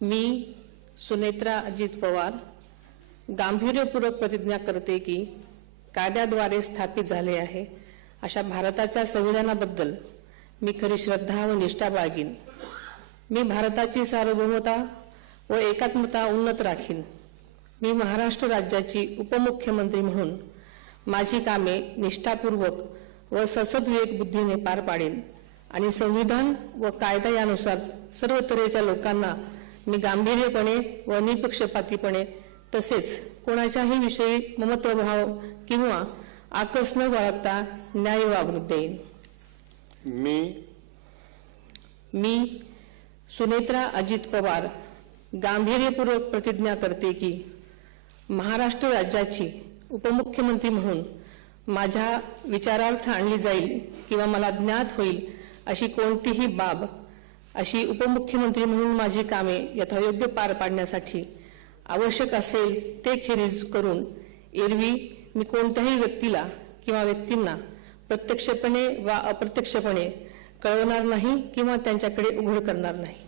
मी सुनेत्रा अजित पवार गांभीर्यपूर्वक प्रतिज्ञा करते की कायद्याद्वारे स्थापित झाले आहे अशा भारताच्या संविधानाबद्दल मी खरी श्रद्धा व निष्ठा बाळगीन। मी भारताची सार्वभौमता व एकात्मता उन्नत राखीन। मी महाराष्ट्र राज्याची उपमुख्यमंत्री म्हणून माझी कामे निष्ठापूर्वक व ससद्विवेक बुद्धीने पार पाडेन आणि संविधान व कायदा यानुसार सर्व तऱ्हेच्या लोकांना मी गांभीर्यपणे व निपक्षपातीपणे तसेच कोणाच्याही विषयी ममत्वभाव किंवा आकस न बाळगता न्याय वागणूक देईन। मी सुनेत्रा अजित पवार गांभीर्यपूर्वक प्रतिज्ञा करते की महाराष्ट्र राज्याची उपमुख्यमंत्री म्हणून माझ्या विचारार्थ आणली जाईल किंवा मला ज्ञात होईल अशी कोणतीही बाब अशी उपमुख्यमंत्री म्हणून माझी कामे यथायोग्य पार पाडण्यासाठी आवश्यक असेल ते खेरीज करून एरवी मी कोणत्याही व्यक्तीला किंवा व्यक्तींना प्रत्यक्षपणे वा अप्रत्यक्षपणे कळवणार नाही किंवा त्यांच्याकडे उघड करणार नाही।